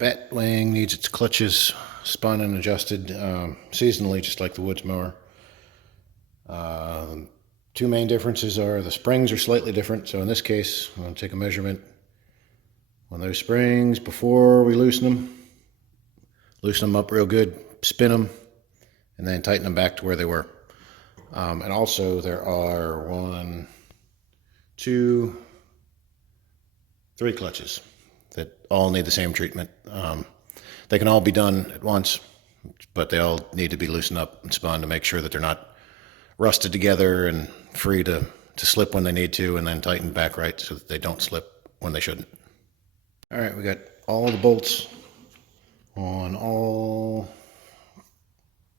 Batwing needs its clutches spun and adjusted seasonally, just like the woods mower. Two main differences are the springs are slightly different. So in this case, I'm going to take a measurement on those springs before we loosen them up real good, spin them, and then tighten them back to where they were. And also there are 1, 2, 3 clutches that all need the same treatment. They can all be done at once, but they all need to be loosened up and spun to make sure that they're not rusted together and free to slip when they need to, and then tightened back right so that they don't slip when they shouldn't. All right, we got all the bolts on all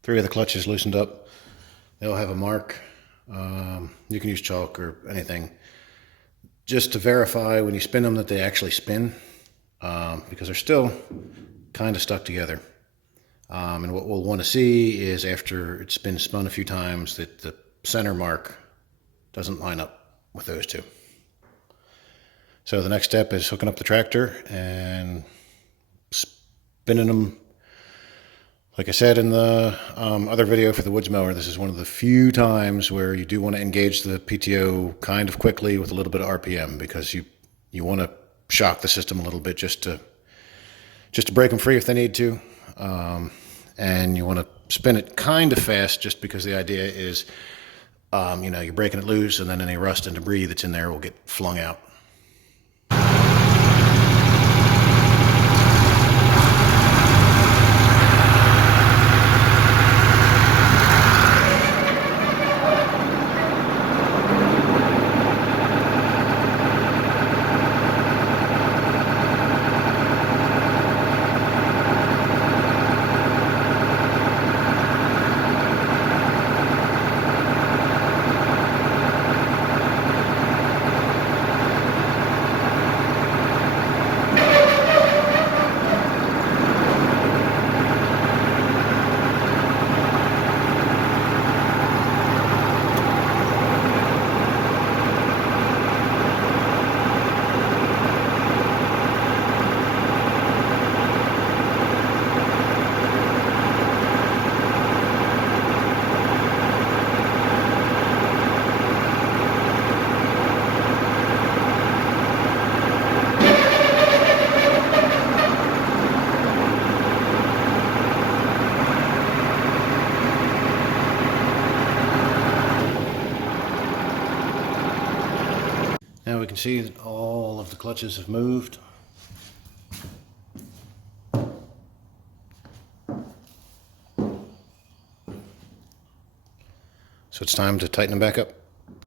3 of the clutches loosened up. They'll have a mark. You can use chalk or anything just to verify when you spin them that they actually spin, because they're still kind of stuck together. And what we'll want to see is after it's been spun a few times that the center mark doesn't line up with those 2. So the next step is hooking up the tractor and spinning them. Like I said in the other video for the woods mower, this is one of the few times where you do want to engage the PTO kind of quickly with a little bit of RPM, because you want to shock the system a little bit just to break them free if they need to. And you want to spin it kind of fast, just because the idea is, you're breaking it loose, and then any rust and debris that's in there will get flung out. Now we can see that all of the clutches have moved. So it's time to tighten them back up.